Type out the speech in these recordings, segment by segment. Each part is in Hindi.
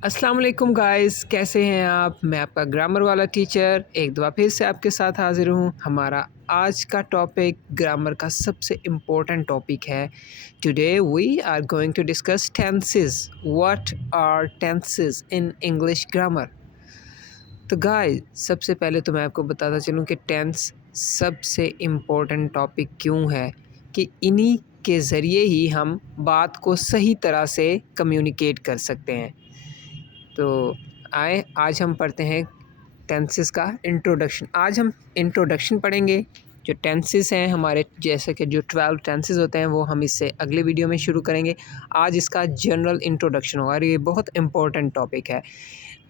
अस्सलाम वालेकुम गाइस, कैसे हैं आप? मैं आपका ग्रामर वाला टीचर एक दफ़ा फिर से आपके साथ हाज़िर हूँ। हमारा आज का टॉपिक ग्रामर का सबसे इम्पोर्टेंट टॉपिक है। Today we are going to discuss tenses. What are tenses in English grammar? तो गाइस, सबसे पहले तो मैं आपको बताता चलूँ कि टेंस सबसे इम्पोर्टेंट टॉपिक क्यों है कि इन्हीं के ज़रिए ही हम बात को सही तरह से कम्युनिकेट कर सकते हैं। तो आए आज हम पढ़ते हैं टेंसेस का इंट्रोडक्शन। आज हम इंट्रोडक्शन पढ़ेंगे। जो टेंसेस हैं हमारे, जैसे कि जो 12 टेंसेस होते हैं, वो हम इससे अगले वीडियो में शुरू करेंगे। आज इसका जनरल इंट्रोडक्शन होगा और ये बहुत इम्पोर्टेंट टॉपिक है।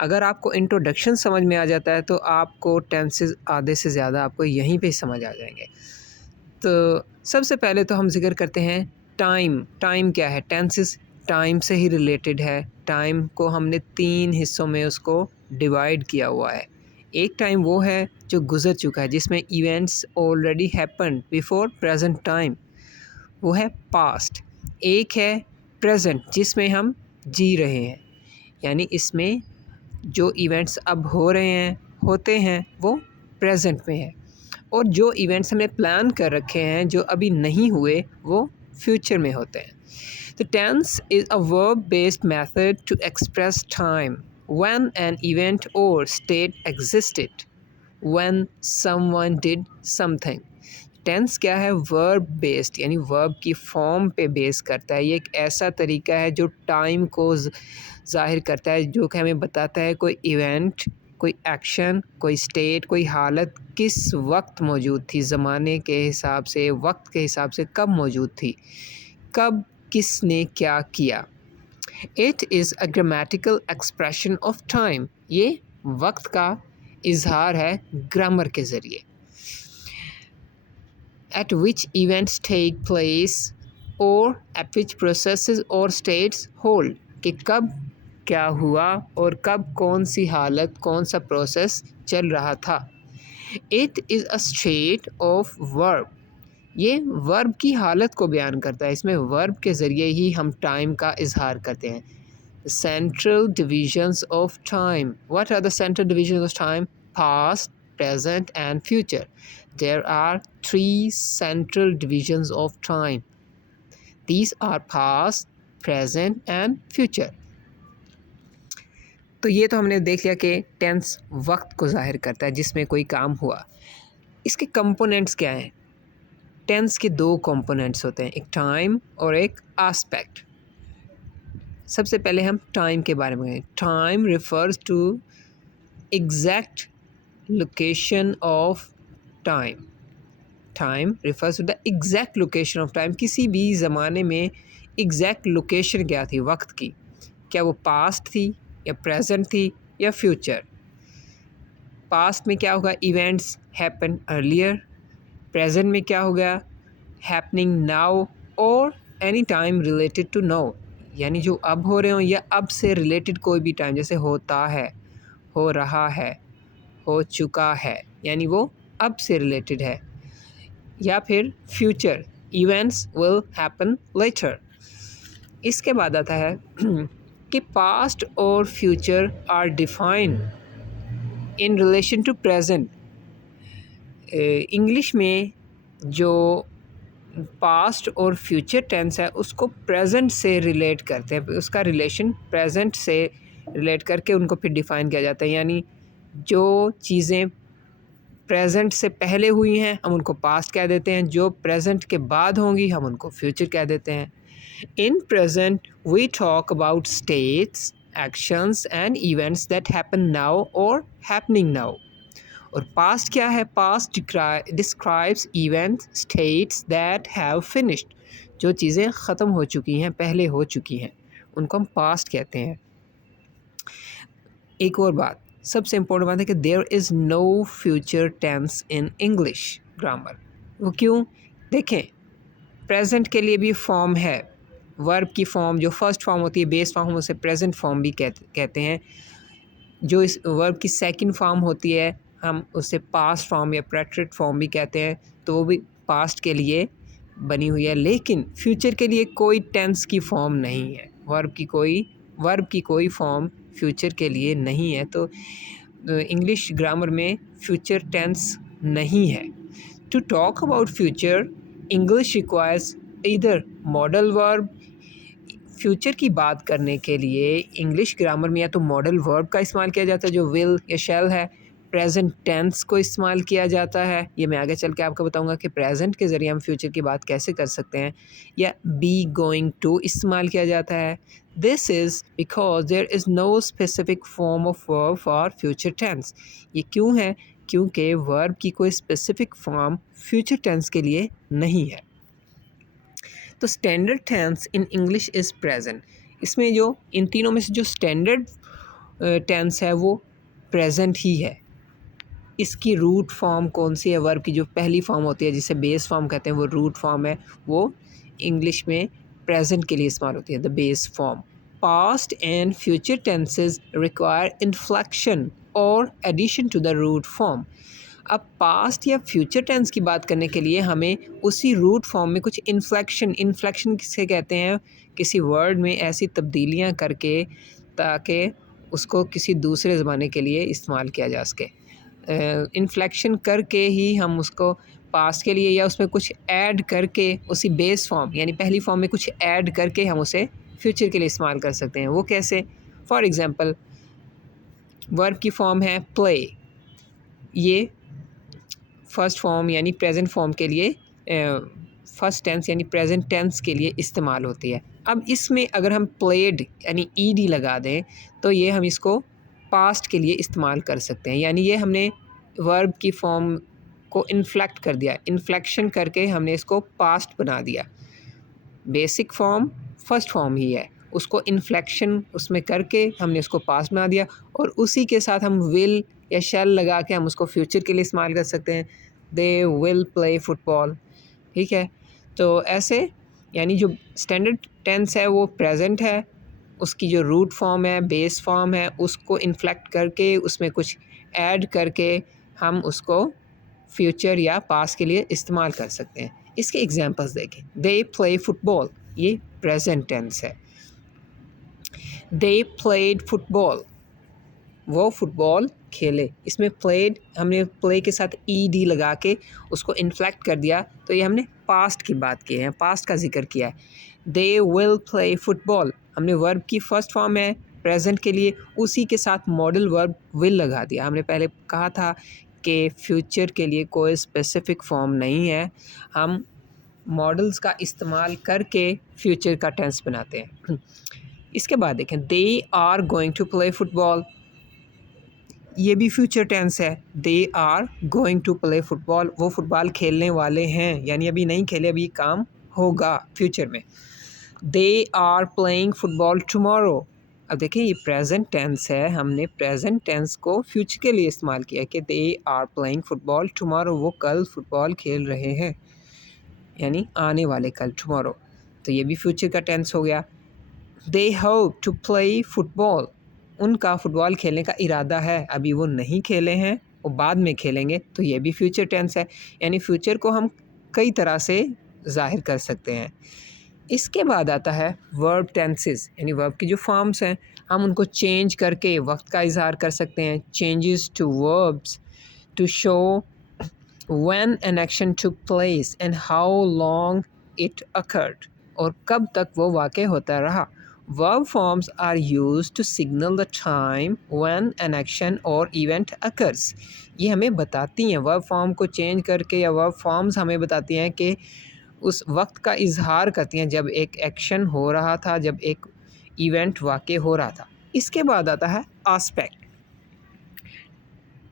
अगर आपको इंट्रोडक्शन समझ में आ जाता है तो आपको टेंसेस आधे से ज़्यादा आपको यहीं पे समझ आ जाएंगे। तो सबसे पहले तो हम ज़िक्र करते हैं टाइम। टाइम क्या है? टेंसेस टाइम से ही रिलेटेड है। टाइम को हमने 3 हिस्सों में उसको डिवाइड किया हुआ है। एक टाइम वो है जो गुज़र चुका है, जिसमें events already happened before present time, वो है पास्ट। एक है प्रेजेंट, जिसमें हम जी रहे हैं, यानी इसमें जो इवेंट्स अब हो रहे हैं, होते हैं, वो प्रेजेंट में है। और जो इवेंट्स हमने प्लान कर रखे हैं जो अभी नहीं हुए, वो फ्यूचर में होते हैं। तो tense is a verb based method to express time when an event or state existed when someone did something. Tense क्या है? वर्ब बेस्ड, यानी वर्ब की फॉर्म पे बेस करता है। ये एक ऐसा तरीका है जो टाइम को ज़ाहिर करता है, जो कि हमें बताता है कोई इवेंट, कोई एक्शन, कोई स्टेट, कोई हालत किस वक्त मौजूद थी, ज़माने के हिसाब से, वक्त के हिसाब से कब मौजूद थी, कब किसने क्या किया। It is a grammatical expression of time. ये वक्त का इजहार है ग्रामर के ज़रिए। At which events take place or at which processes or states hold, कि कब क्या हुआ और कब कौन सी हालत, कौन सा प्रोसेस चल रहा था। It is a state of verb। ये वर्ब की हालत को बयान करता है। इसमें वर्ब के ज़रिए ही हम टाइम का इजहार करते हैं। Central divisions of time. What are the central divisions of time? Past, present and future. There are 3 central divisions of time. These are past, present and future. तो ये तो हमने देख लिया कि टेंस वक्त को ज़ाहिर करता है जिसमें कोई काम हुआ। इसके कंपोनेंट्स क्या हैं? टेंस के 2 कंपोनेंट्स होते हैं, एक टाइम और एक आस्पेक्ट। सबसे पहले हम टाइम के बारे में। Time refers to exact location of time. Time refers to the exact location of time. किसी भी ज़माने में एग्जैक्ट लोकेशन क्या थी वक्त की? क्या वो पास्ट थी या प्रेजेंट थी या फ्यूचर? पास्ट में क्या होगा? Events happen earlier. प्रेजेंट में क्या हो गया? हैपनिंग नाउ और any time related to now, यानी जो अब हो रहे हो या अब से रिलेटेड कोई भी टाइम, जैसे होता है, हो रहा है, हो चुका है, यानी वो अब से रिलेटेड है। या फिर future, events will happen later. इसके बाद आता है कि पास्ट और future are defined in relation to present. English में जो पास्ट और फ्यूचर टेंस है उसको प्रेजेंट से रिलेट करते हैं, उसका रिलेशन प्रेजेंट से रिलेट करके उनको फिर डिफ़ाइन किया जाता है। यानी जो चीज़ें प्रेजेंट से पहले हुई हैं हम उनको पास्ट कह देते हैं, जो प्रेजेंट के बाद होंगी हम उनको फ्यूचर कह देते हैं। In present we talk about states, actions and events that happen now और हैपनिंग नाउ। और पास्ट क्या है? Past describes events, states that have finished. जो चीज़ें ख़त्म हो चुकी हैं, पहले हो चुकी हैं, उनको हम पास्ट कहते हैं। एक और बात, सबसे इम्पोर्टेंट बात है कि there is no future tense in English grammar. वो क्यों? देखें, प्रेजेंट के लिए भी फॉर्म है। वर्ब की फॉर्म जो फर्स्ट फॉर्म होती है, बेस फॉर्म, उसे प्रेजेंट फॉर्म भी कहते हैं। जो इस वर्ब की सेकंड फॉर्म होती है हम उसे पास्ट फॉर्म या प्रेटरेट फॉर्म भी कहते हैं, तो वो भी पास्ट के लिए बनी हुई है। लेकिन फ्यूचर के लिए कोई टेंस की फॉर्म नहीं है, वर्ब की कोई वर्ब की कोई फॉर्म फ्यूचर के लिए नहीं है, तो इंग्लिश ग्रामर में फ्यूचर टेंस नहीं है। To talk about future English requires इधर मॉडल वर्ब। फ्यूचर की बात करने के लिए इंग्लिश ग्रामर में या तो मॉडल वर्ब का इस्तेमाल किया जाता है जो विल या शैल है, प्रेजेंट टेंस को इस्तेमाल किया जाता है, ये मैं आगे चल के आपको बताऊंगा कि प्रेजेंट के ज़रिए हम फ्यूचर की बात कैसे कर सकते हैं, या बी गोइंग टू इस्तेमाल किया जाता है। This is because there is no specific form of verb for future tense. ये क्यों है? क्योंकि वर्ब की कोई स्पेसिफिक फॉर्म फ्यूचर टेंस के लिए नहीं है। तो standard tense in English is present. इसमें जो इन तीनों में से जो स्टैंडर्ड टेंस है वो प्रेजेंट ही है। इसकी रूट फॉर्म कौन सी है? वर्ब की जो पहली फॉर्म होती है जिसे बेस फॉर्म कहते हैं, वो रूट फॉर्म है, वो इंग्लिश में प्रेजेंट के लिए इस्तेमाल होती है, the base form. Past and future tenses require inflection or addition to the root form. अब पास्ट या फ्यूचर टेंस की बात करने के लिए हमें उसी रूट फॉर्म में कुछ इन्फ्लेक्शन किसे कहते हैं? किसी वर्ड में ऐसी तब्दीलियां करके ताकि उसको किसी दूसरे ज़माने के लिए इस्तेमाल किया जा सके। इन्फ्लेक्शन करके ही हम उसको पास्ट के लिए या उसमें कुछ ऐड करके उसी बेस फॉर्म यानी पहली फॉर्म में कुछ ऐड करके हम उसे फ्यूचर के लिए इस्तेमाल कर सकते हैं। वो कैसे? फॉर एग्ज़ाम्पल, वर्ब की फॉर्म है प्ले, ये फर्स्ट फॉर्म यानी प्रेजेंट फॉर्म के लिए फर्स्ट टेंस यानी प्रेजेंट टेंस के लिए इस्तेमाल होती है। अब इसमें अगर हम प्लेड यानी ईडी लगा दें तो ये हम इसको पास्ट के लिए इस्तेमाल कर सकते हैं, यानी ये हमने वर्ब की फॉर्म को इन्फ्लेक्ट कर दिया, इन्फ्लेक्शन करके हमने इसको पास्ट बना दिया। बेसिक फॉर्म फर्स्ट फॉर्म ही है, उसको इन्फ्लेक्शन उसमें करके हमने उसको पास्ट बना दिया और उसी के साथ हम विल या शैल लगा के हम उसको फ्यूचर के लिए इस्तेमाल कर सकते हैं। दे विल प्ले फुटबॉल, ठीक है। तो ऐसे यानी जो स्टैंडर्ड टेंस है वो प्रेजेंट है, उसकी जो रूट फॉर्म है बेस फॉर्म है उसको इन्फ्लेक्ट करके उसमें कुछ ऐड करके हम उसको फ्यूचर या पास्ट के लिए इस्तेमाल कर सकते हैं। इसके एग्जांपल्स देखें। दे प्ले फुटबॉल, ये प्रेजेंट टेंस है। दे प्लेड फुटबॉल, वो फुटबॉल खेले। इसमें प्लेड हमने प्ले के साथ ईडी लगा के उसको इन्फ्लेक्ट कर दिया, तो ये हमने पास्ट की बात की है, पास्ट का जिक्र किया है। दे विल प्ले फुटबॉल, हमने वर्ब की फर्स्ट फॉर्म है प्रेजेंट के लिए, उसी के साथ मॉडल वर्ब विल लगा दिया। हमने पहले कहा था कि फ्यूचर के लिए कोई स्पेसिफिक फॉर्म नहीं है, हम मॉडल्स का इस्तेमाल करके फ्यूचर का टेंस बनाते हैं। इसके बाद देखें, they are going to play football, ये भी फ्यूचर टेंस है। They are going to play football, वो फुटबॉल खेलने वाले हैं, यानी अभी नहीं खेले, अभी काम होगा फ्यूचर में। They are playing football tomorrow, अब देखिए ये प्रेजेंट टेंस है, हमने प्रेजेंट टेंस को फ्यूचर के लिए इस्तेमाल किया कि they are playing football tomorrow, वो कल फुटबॉल खेल रहे हैं, यानी आने वाले कल, टुमारो। तो ये भी फ्यूचर का टेंस हो गया। They hope to play football, उनका फुटबॉल खेलने का इरादा है, अभी वो नहीं खेले हैं, वो बाद में खेलेंगे, तो ये भी फ्यूचर टेंस है। यानी फ्यूचर को हम कई तरह से ज़ाहिर कर सकते हैं। इसके बाद आता है वर्ब टेंसेस, यानी वर्ब की जो फॉर्म्स हैं हम उनको चेंज करके वक्त का इजहार कर सकते हैं। Changes to verbs to show when an action took place and how long it occurred, और कब तक वो वाक़ होता रहा। Verb forms are used to signal the time when an action or event occurs. ये हमें बताती हैं, verb form को चेंज करके या verb forms हमें बताती हैं कि उस वक्त का इजहार करती हैं जब एक एक्शन हो रहा था, जब एक इवेंट वाक़ हो रहा था। इसके बाद आता है आस्पेक्ट।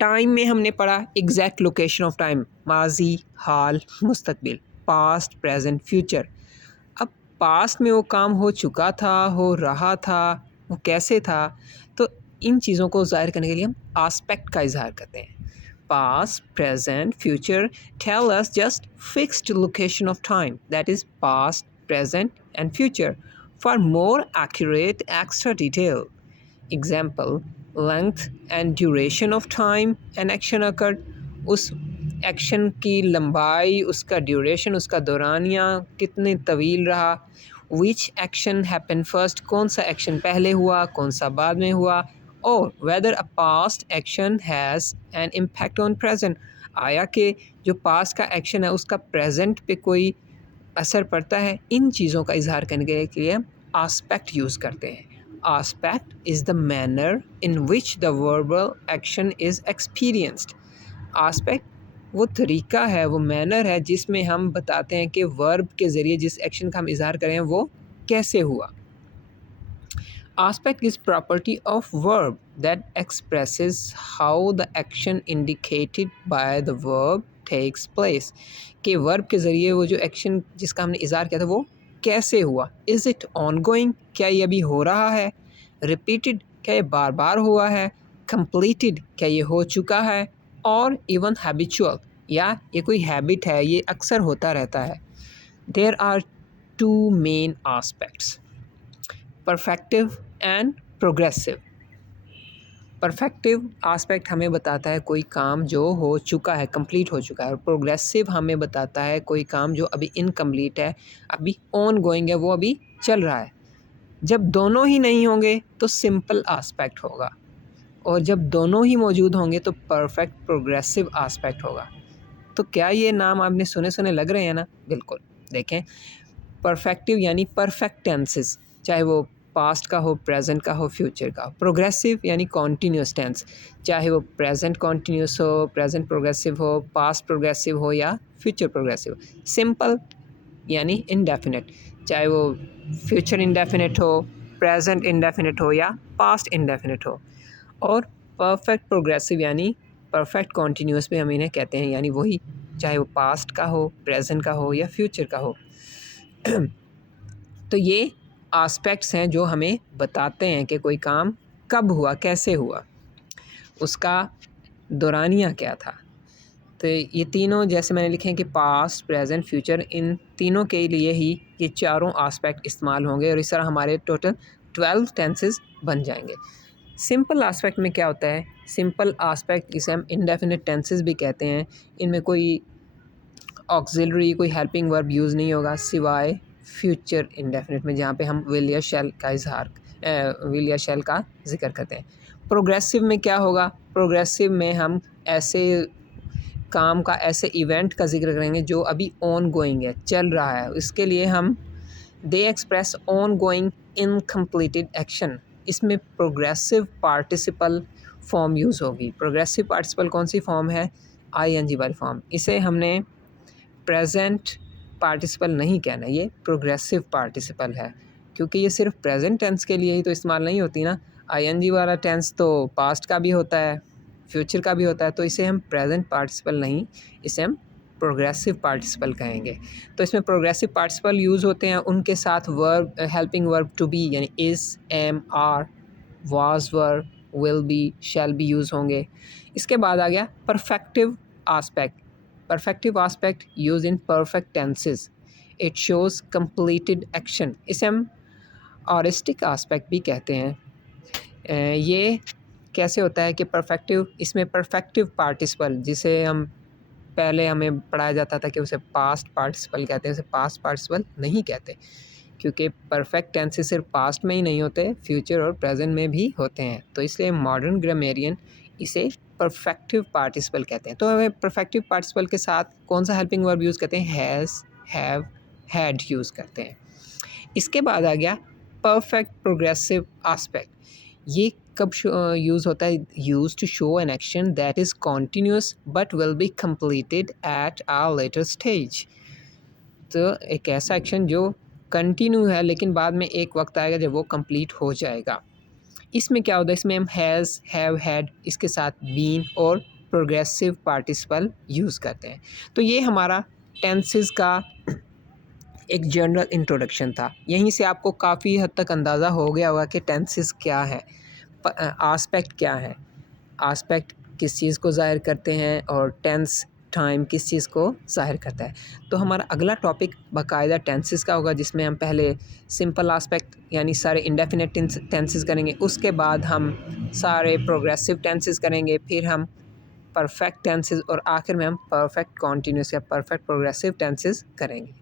टाइम में हमने पढ़ा एग्जैक्ट लोकेशन ऑफ टाइम, माजी, हाल, मुस्तकबिल, पास्ट, प्रेजेंट, फ्यूचर। अब पास्ट में वो काम हो चुका था, हो रहा था, वो कैसे था, तो इन चीज़ों को ज़ाहिर करने के लिए हम आस्पेक्ट का इजहार करते हैं। Past, present, future tell us just fixed location of time, that is past, present and future. For more accurate extra detail example, length and duration of time an action occurred, उस एक्शन की लंबाई, उसका ड्यूरेशन, उसका दौरानिया कितने तवील रहा, विच एक्शन हैपन फर्स्ट, कौन सा एक्शन पहले हुआ, कौन सा बाद में हुआ, और weather a past action has an impact on present, आया कि जो पास्ट का एक्शन है उसका प्रेजेंट पे कोई असर पड़ता है। इन चीज़ों का इजहार करने के लिए हम आस्पेक्ट यूज़ करते हैं। Aspect is the manner in which the verbal action is experienced. Aspect वो तरीका है, वो मैनर है जिसमें हम बताते हैं कि वर्ब के ज़रिए जिस एक्शन का हम इजहार करें वो कैसे हुआ। Aspect is property of verb that expresses how the action indicated by the verb takes place। कि वर्ब के ज़रिए वो जो एक्शन जिसका हमने इज़हार किया था वो कैसे हुआ। इज़ इट ऑनगोइंग, क्या ये अभी हो रहा है। रिपीटेड, क्या ये बार बार हुआ है। कंप्लीटेड, क्या ये हो चुका है। और इवन हैबिचुअल, या ये कोई हैबिट है, ये अक्सर होता रहता है। There are two main aspects, perfective and progressive. Perfective aspect हमें बताता है कोई काम जो हो चुका है, कंप्लीट हो चुका है, और प्रोग्रेसिव हमें बताता है कोई काम जो अभी इनकम्प्लीट है, अभी ऑन गोइंग है, वो अभी चल रहा है। जब दोनों ही नहीं होंगे तो सिंपल आस्पेक्ट होगा, और जब दोनों ही मौजूद होंगे तो परफेक्ट प्रोग्रेसिव आस्पेक्ट होगा। तो क्या ये नाम आपने सुने सुने लग रहे हैं ना? बिल्कुल। देखें, परफेक्टिव यानी परफेक्ट टेंसेस, चाहे वो पास्ट का हो, प्रेजेंट का हो, फ्यूचर का हो। प्रोग्रेसिव यानी कॉन्टीन्यूस टेंस, चाहे वो प्रेजेंट कॉन्टीन्यूस हो, प्रेजेंट प्रोग्रेसिव हो, पास्ट प्रोग्रेसिव हो या फ्यूचर प्रोग्रेसिव। सिंपल यानी इंडेफिनिट, चाहे वो फ्यूचर इंडेफिनिट हो, प्रेजेंट इंडेफिनिट हो या पास्ट इंडेफिनिट हो। और परफेक्ट प्रोग्रेसिव यानी परफेक्ट कॉन्टीन्यूस भी हम इन्हें कहते हैं, यानी वही चाहे वो पास्ट का हो, प्रेजेंट का हो या फ्यूचर का हो। तो ये आस्पेक्ट्स हैं जो हमें बताते हैं कि कोई काम कब हुआ, कैसे हुआ, उसका दौरानिया क्या था। तो ये तीनों जैसे मैंने लिखे हैं कि पास्ट, प्रेजेंट, फ्यूचर, इन तीनों के लिए ही ये चारों आस्पेक्ट इस्तेमाल होंगे, और इस तरह हमारे टोटल 12 टेंसेस बन जाएंगे। सिंपल आस्पेक्ट में क्या होता है? सिंपल आस्पेक्ट इसे हम इंडेफिनिट टेंसेस भी कहते हैं। इनमें कोई ऑक्सिलरी, कोई हेल्पिंग वर्ब यूज़ नहीं होगा सिवाय फ्यूचर इंडेफिनिट में, जहाँ पे हम विल या शैल का विल या शैल का जिक्र करते हैं। प्रोग्रेसिव में क्या होगा? प्रोग्रेसिव में हम ऐसे काम का, ऐसे इवेंट का जिक्र करेंगे जो अभी ऑन गोइंग है, चल रहा है। इसके लिए हम they express ongoing incompleted action, इसमें प्रोग्रेसिव पार्टिसिपल फॉर्म यूज़ होगी। प्रोग्रेसिव पार्टिसिपल कौन सी फॉर्म है? आईएनजी वाली फॉर्म। इसे हमने प्रेजेंट पार्टिसिपल नहीं कहना, ये प्रोग्रेसिव पार्टिसिपल है, क्योंकि ये सिर्फ प्रेजेंट टेंस के लिए ही तो इस्तेमाल नहीं होती ना। आईएनजी वाला टेंस तो पास्ट का भी होता है, फ्यूचर का भी होता है, तो इसे हम प्रेजेंट पार्टिसिपल नहीं, इसे हम प्रोग्रेसिव पार्टिसिपल कहेंगे। तो इसमें प्रोग्रेसिव पार्टिसिपल यूज़ होते हैं, उनके साथ verb, helping verb to be यानी is, am, are, was were, will be, shall be use होंगे। इसके बाद आ गया perfective aspect. Perfective aspect use in perfect tenses, it shows completed action, इसे हम ऑरिस्टिक आस्पेक्ट भी कहते हैं। ये कैसे होता है कि परफेक्टिव, इसमें परफेक्टिव पार्टिसिपल, जिसे हम पहले हमें पढ़ाया जाता था कि उसे पास्ट पार्टिसिपल कहते हैं, उसे पास्ट पार्टिसिपल नहीं कहते, क्योंकि परफेक्ट टेंसेस सिर्फ पास्ट में ही नहीं होते, फ्यूचर और प्रेजेंट में भी होते हैं। तो इसलिए मॉडर्न ग्रामेरियन इसे परफेक्टिव पार्टिसिपल कहते हैं। तो हमें परफेक्टिव पार्टिसिपल के साथ कौन सा हेल्पिंग वर्ब यूज़ करते हैं? हैज़, हैव, हैड यूज़ करते हैं। इसके बाद आ गया परफेक्ट प्रोग्रेसिव आस्पेक्ट। ये कब यूज़ होता है? Use to show an action that is continuous but will be completed at a later stage. तो एक ऐसा एक्शन जो कंटिन्यू है लेकिन बाद में एक वक्त आएगा जब वो कंप्लीट हो जाएगा। इसमें क्या होता है? इसमें हम हैज़, हैव, हैड, इसके साथ बीन और प्रोग्रेसिव पार्टिसिपल यूज़ करते हैं। तो ये हमारा टेंसेस का एक जनरल इंट्रोडक्शन था। यहीं से आपको काफ़ी हद तक अंदाज़ा हो गया होगा कि टेंसेस क्या है, आस्पेक्ट क्या है, आस्पेक्ट किस चीज़ को ज़ाहिर करते हैं और टेंस, टाइम किस चीज़ को ज़ाहिर करता है। तो हमारा अगला टॉपिक बाकायदा टेंसेस का होगा, जिसमें हम पहले सिंपल आस्पेक्ट यानी सारे इंडेफिनिट टेंसेस करेंगे, उसके बाद हम सारे प्रोग्रेसिव टेंसेस करेंगे, फिर हम परफेक्ट टेंसेस और आखिर में हम परफेक्ट कॉन्टीन्यूस या परफेक्ट प्रोग्रेसिव टेंसेस करेंगे।